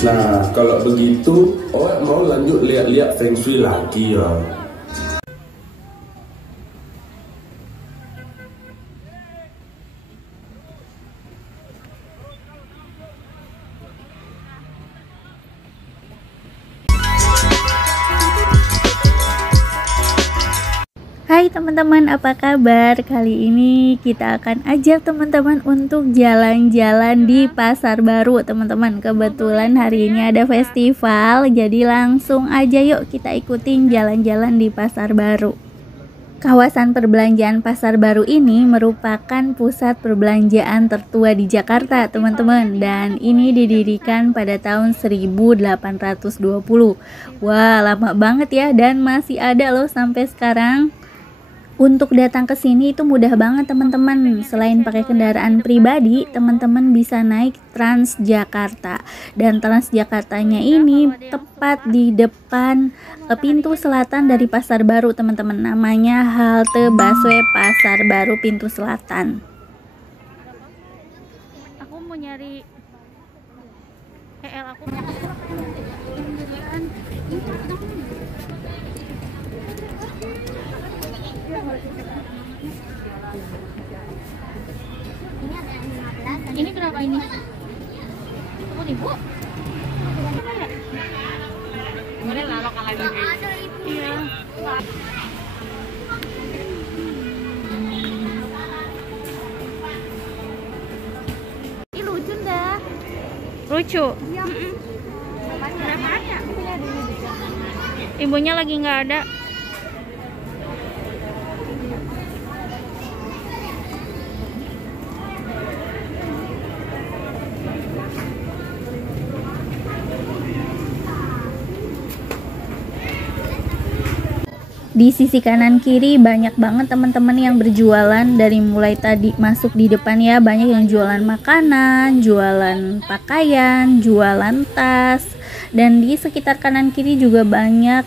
Nah, kalau begitu, mau lanjut lihat-lihat feng shui lagi ya. Hai teman-teman, apa kabar? Kali ini kita akan ajak teman-teman untuk jalan-jalan di Pasar Baru, teman-teman. Kebetulan hari ini ada festival, jadi langsung aja yuk kita ikutin jalan-jalan di Pasar Baru. Kawasan perbelanjaan Pasar Baru ini merupakan pusat perbelanjaan tertua di Jakarta, teman-teman. Dan ini didirikan pada tahun 1820. Wah, lama banget ya, dan masih ada loh sampai sekarang. Untuk datang ke sini itu mudah banget, teman-teman. Selain pakai kendaraan pribadi, teman-teman bisa naik Transjakarta. Dan Transjakartanya ini tepat di depan pintu selatan dari Pasar Baru, teman-teman. Namanya halte busway Pasar Baru pintu selatan. Aku mau nyari aku. Ini berapa ini? 10.000? Boleh lah lokal lagi. Iya. Ini lucu dah. Lucu. Iya. Ibunya lagi nggak ada. Di sisi kanan kiri banyak banget teman-teman yang berjualan. Dari mulai tadi masuk di depan ya, banyak yang jualan makanan, jualan pakaian, jualan tas. Dan di sekitar kanan kiri juga banyak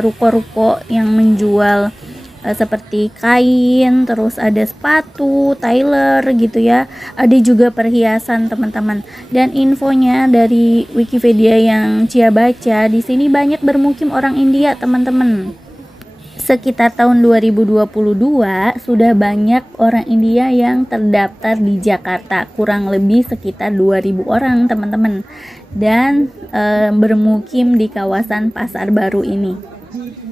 ruko-ruko yang menjual seperti kain, terus ada sepatu, tailor gitu ya. Ada juga perhiasan, teman-teman. Dan infonya dari Wikipedia yang Cia baca, di sini banyak bermukim orang India, teman-teman. Sekitar tahun 2022 sudah banyak orang India yang terdaftar di Jakarta, kurang lebih sekitar 2000 orang, teman-teman. Dan bermukim di kawasan Pasar Baru ini.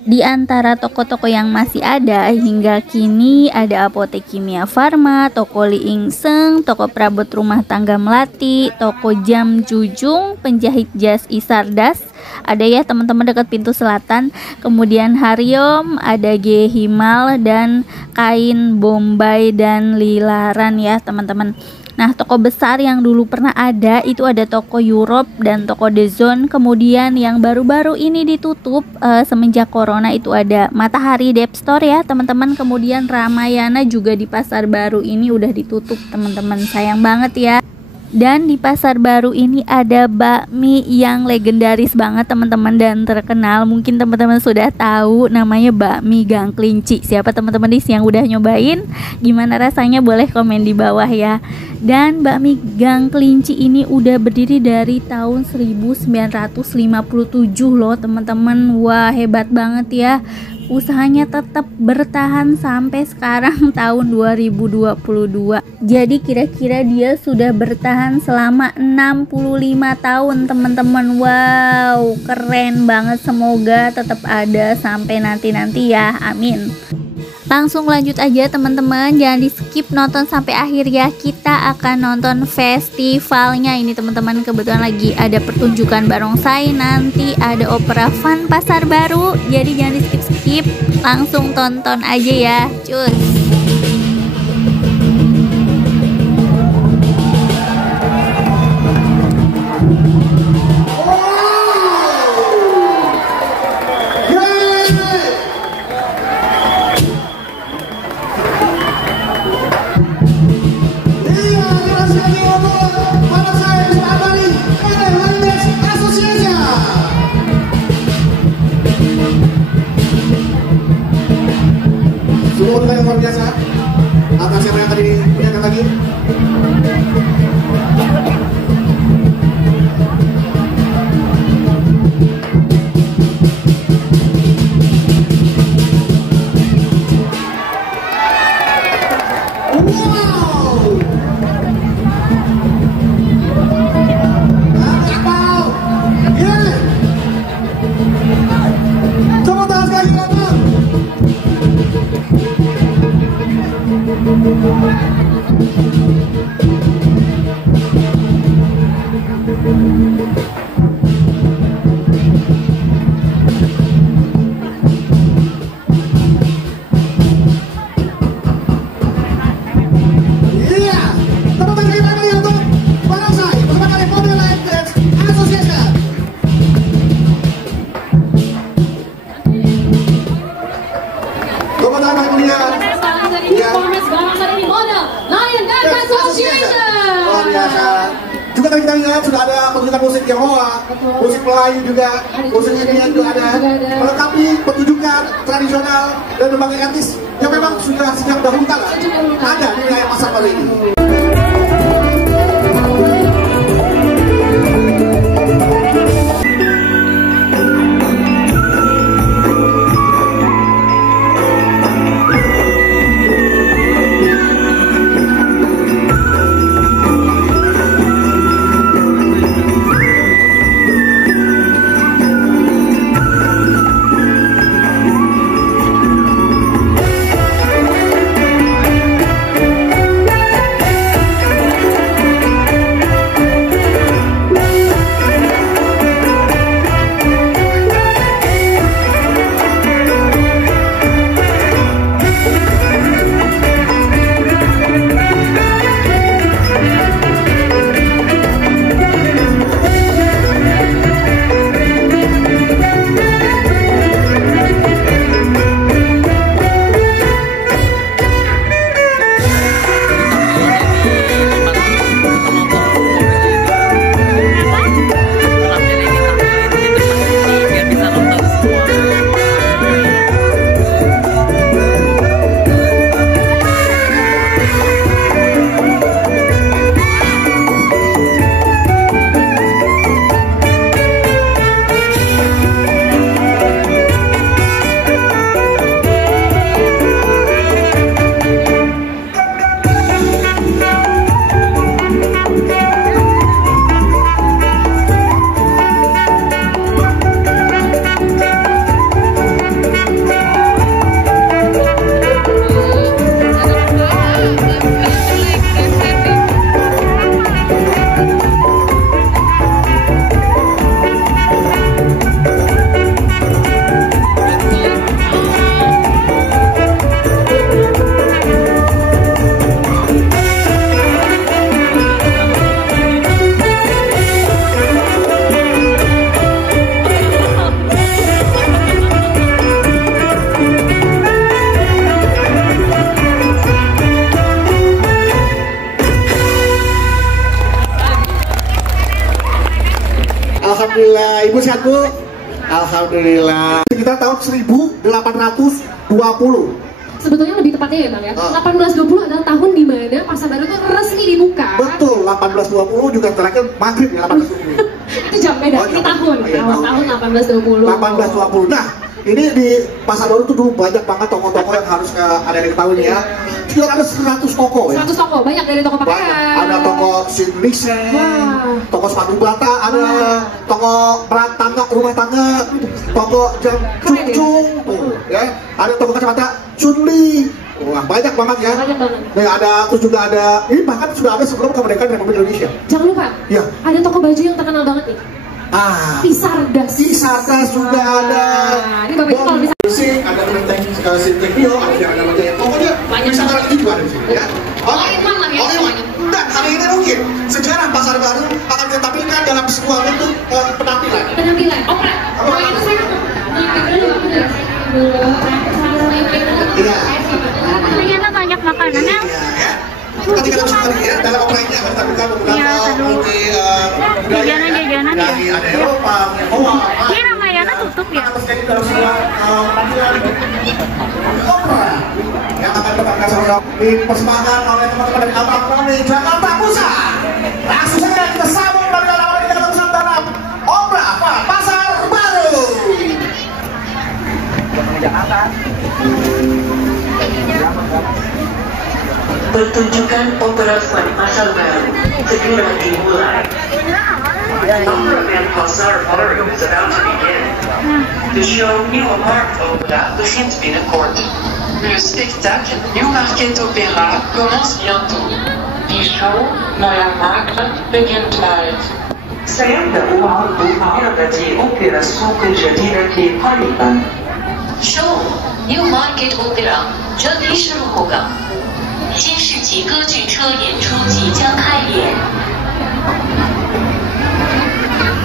Di antara toko-toko yang masih ada hingga kini ada Apotek Kimia Farma, toko Li Ing Seng, toko perabot rumah tangga Melati, toko jam Jujung, penjahit jas Isardas, ada ya teman-teman dekat pintu selatan. Kemudian Hariom, ada G Himal, dan kain Bombay dan Lilaran ya teman-teman. Nah, toko besar yang dulu pernah ada itu ada toko Europe dan toko The Zone. Kemudian yang baru-baru ini ditutup semenjak corona itu ada Matahari Dep Store ya teman-teman. Kemudian Ramayana juga di Pasar Baru ini udah ditutup, teman-teman. Sayang banget ya. Dan di Pasar Baru ini ada bakmi yang legendaris banget, teman-teman, dan terkenal. Mungkin teman-teman sudah tahu, namanya bakmi Gang Kelinci. Siapa teman-teman di sini yang udah nyobain? Gimana rasanya? Boleh komen di bawah ya. Dan bakmi Gang Kelinci ini udah berdiri dari tahun 1957 loh, teman-teman. Wah, hebat banget ya. Usahanya tetap bertahan sampai sekarang tahun 2022. Jadi kira-kira dia sudah bertahan selama 65 tahun, teman-teman. Wow, keren banget. Semoga tetap ada sampai nanti-nanti ya. Amin. Langsung lanjut aja teman-teman, jangan di skip, nonton sampai akhir ya. Kita akan nonton festivalnya ini teman-teman. Kebetulan lagi ada pertunjukan barongsai, nanti ada opera fun Pasar Baru. Jadi jangan di skip-skip, langsung tonton aja ya. Cus. Sungguh yang luar biasa. Atas siapa yang tadi punya lagi? Juga tadi kita lihat sudah ada pertunjukan musik Tionghoa, musik Melayu juga, musik India juga ada, melengkapi pertunjukan tradisional dan berbagai etnis yang memang sudah sejak dahulu kala ada di wilayah Pasar Baru ini. Alhamdulillah, Ibu sehat Bu? Alhamdulillah. Kita tahun 1820. Sebetulnya lebih tepatnya ya Bang ya, 1820 adalah tahun di mana Pasar Baru itu resmi dibuka. Betul, 1820 juga terakhir maghrib ya 1820. Itu jam beda, ini tahun, tahun 1820. 1820. Nah, ini di Pasar Baru tuh dulu banyak banget toko-toko yang harus ada di tahun ya. Sekitar ada 100 toko ya. 100 toko, banyak dari toko pakaian. Ada toko Sinlisen, toko sepatu bata, ada toko perang tangga, rumah tangga, toko jam Cung, ya. Ada toko kacamata Chunli. Wah, banyak banget ya. Banyak banget. Nah, ada terus juga ada, ini bahkan sudah ada sebelum kemerdekaan Republik Indonesia. Jangan lupa, ya. Ada toko baju yang terkenal banget nih. Isardas. Isardas juga ada. Ini Bapak Ibu kalau bisa ada kelenteng Sintekio, ada pokoknya bisa lagi juga ada di sini ya. Dan hari ini mungkin sejarah Pasar Baru akan kita tampilkan dalam sebuah bentuk penampilan. Opera. Kalau itu saya Iya. Ternyata banyak makanannya. Ketika kita masuk ya, dalam opera ini akan ditampilkan beberapa multi jajanan-jajanan ya. dari ada Eropa, Tionghoa. Ini Ramayana tutup ya. Dalam sebuah penampilan opera. sama-sama dipersembahkan oleh teman-teman dari Abang Noni Jakarta Pusat. Langsung saja kita sambung dari awal Jakarta Pusat dalam Opera Pasar Baru. Pertunjukan opera Pasar Baru segera dimulai. Opera Pasar Baru is about to begin. The show New Market Opera begint binnenkort. Le spectacle New Market Opera commence bientôt. Die show Neuer Markt begint bald. سيبدأ عرض عرضة أوبرا السوق الجديدة قريبا. show New Market Opera 这里是后港新世纪歌剧车演出即将开演。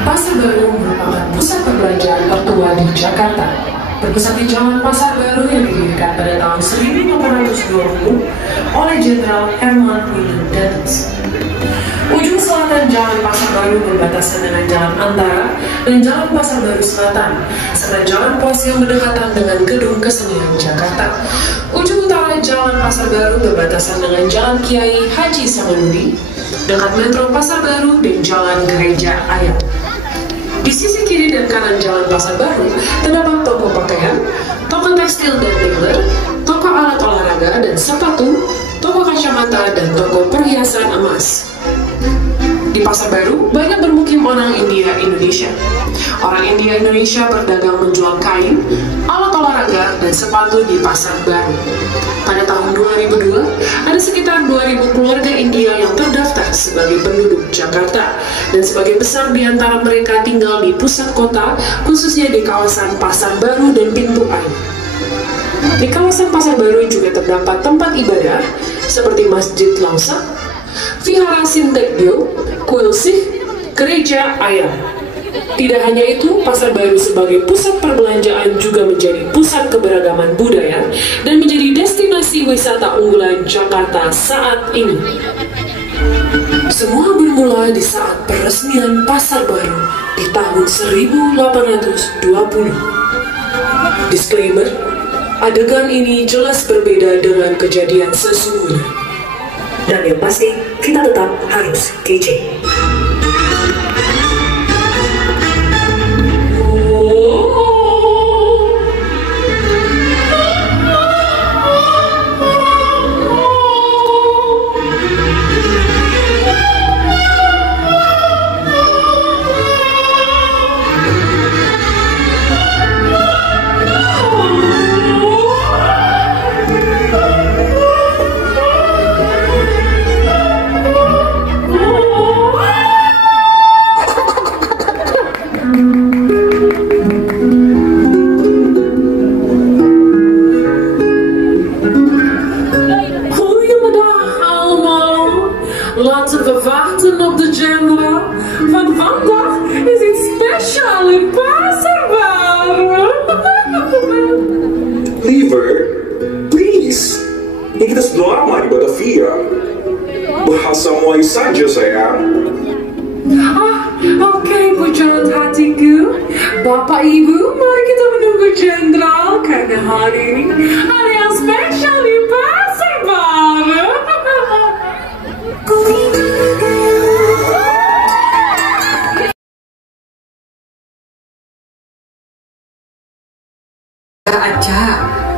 Pasar Baru merupakan pusat perbelanjaan tertua di Jakarta. Berpusat di Jalan Pasar Baru yang didirikan pada tahun 1820 oleh Jenderal Herman William Dentons. Ujung selatan Jalan Pasar Baru berbatasan dengan Jalan Antara dan Jalan Pasar Baru Selatan, serta Jalan Pos yang berdekatan dengan Gedung Kesenian Jakarta. Ujung utara Jalan Pasar Baru berbatasan dengan Jalan Kiai Haji Samanhudi, dekat Metro Pasar Baru dan Jalan Gereja Ayam. Di sisi kiri dan kanan Jalan Pasar Baru terdapat toko pakaian, toko tekstil dan tailor, toko alat olahraga dan sepatu, toko kacamata, dan toko perhiasan emas. Di Pasar Baru banyak bermukim orang India Indonesia. Orang India Indonesia berdagang menjual kain, alat olahraga, dan sepatu di Pasar Baru. Pada tahun 2002, ada sekitar 2.000 keluarga India yang terdaftar sebagai penduduk Jakarta, dan sebagian besar di antara mereka tinggal di pusat kota, khususnya di kawasan Pasar Baru dan Pintu Air. Di kawasan Pasar Baru juga terdapat tempat ibadah seperti Masjid Langsa, Vihara Sintekgyo, Kuil Sikh, Gereja Ayam. Tidak hanya itu, Pasar Baru sebagai pusat perbelanjaan juga menjadi pusat keberagaman budaya dan menjadi destinasi wisata unggulan Jakarta saat ini. Semua bermula di saat peresmian Pasar Baru di tahun 1820. Disclaimer, adegan ini jelas berbeda dengan kejadian sesungguhnya. Dan yang pasti, kita tetap harus kece. Laten we wachten op de generaal, want vandaag is het speciaal in Pasar Baru. Liver, please. Ini kita sudah lama di Batavia. Bahasa Melayu saja, sayang. Oke, pujaan hatiku. Bapak Ibu, mari kita menunggu jenderal karena hari ini ada yang spesial di Pasar Baru. Aja,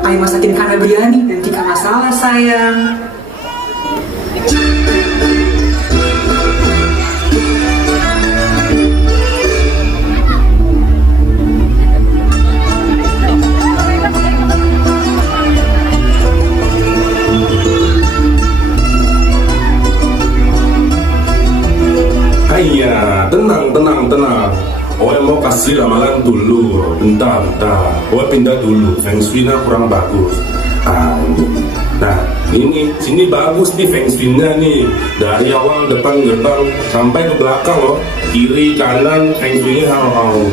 ayo masakin karena biryani dan tikar masala sayang. Iya, tenang. Oe mau kasih ramalan dulu, bentar. Oe pindah dulu, feng shui-nya kurang bagus. Nah, ini sini bagus nih feng shui-nya nih. Dari awal depan gerbang sampai ke belakang loh, kiri kanan feng shui-nya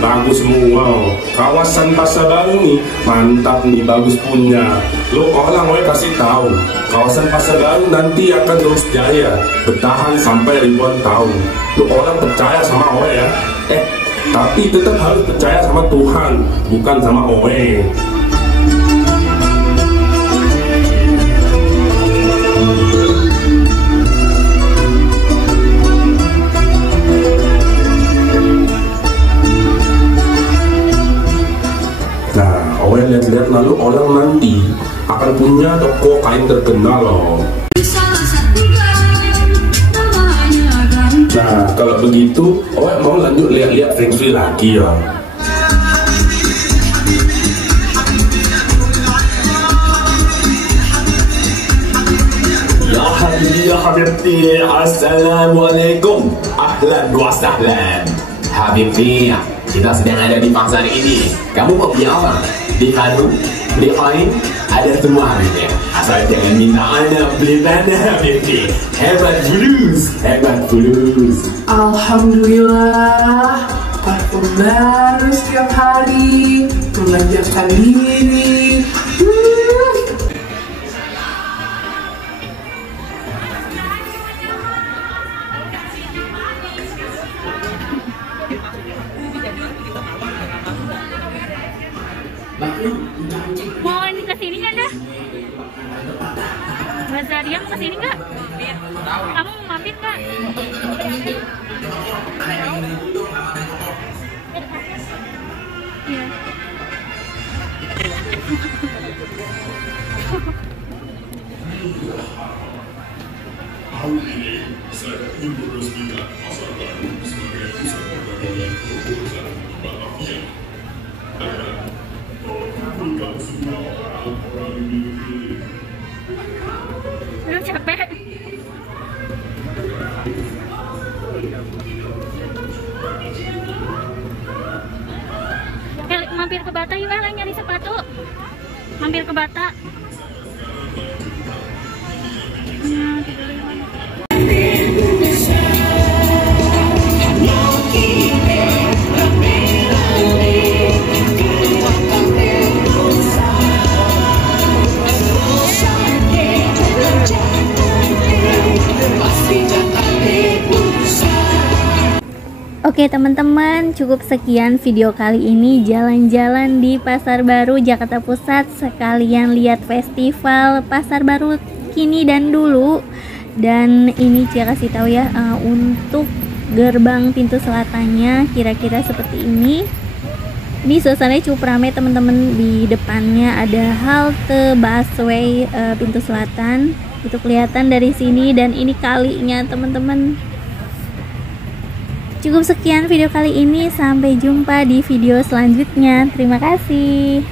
bagus semua. Kawasan Pasar Baru nih mantap nih, bagus punya. Lo orang oe kasih tahu, kawasan Pasar Baru nanti akan terus jaya, bertahan sampai ribuan tahun. Lo orang percaya sama oe ya? Tapi tetap harus percaya sama Tuhan, bukan sama oe. yang punya toko kain terkenal loh. Nah, kalau begitu, mau lanjut lihat-lihat feng shui lagi ya. Ya habibi, ya habibti, assalamualaikum, ahlan wa sahlan. Habibti, kita sedang ada di pasar ini. Kamu mau beli apa? Beli kalung, beli kain, ada semua habibti. Asal jangan minta anak beli mana habibti. Hebat fulus, hebat fulus. Alhamdulillah, parfum baru setiap hari, memanjakan diri. Mau ini kesini nggak dah? Mbak Zaria mau kesini nggak? Kamu mau mampir nggak? Iya. Lu capek. Mampir ke Bata yuk lah nyari sepatu. Mampir ke Bata. Oke teman-teman, cukup sekian video kali ini jalan-jalan di Pasar Baru Jakarta Pusat, sekalian lihat festival Pasar Baru kini dan dulu. Dan ini Cia kasih tahu ya, untuk gerbang pintu selatannya kira-kira seperti ini. Ini suasananya cukup ramai teman-teman. Di depannya ada halte busway pintu selatan, itu kelihatan dari sini, dan ini kalinya teman-teman. Cukup sekian video kali ini, sampai jumpa di video selanjutnya. Terima kasih.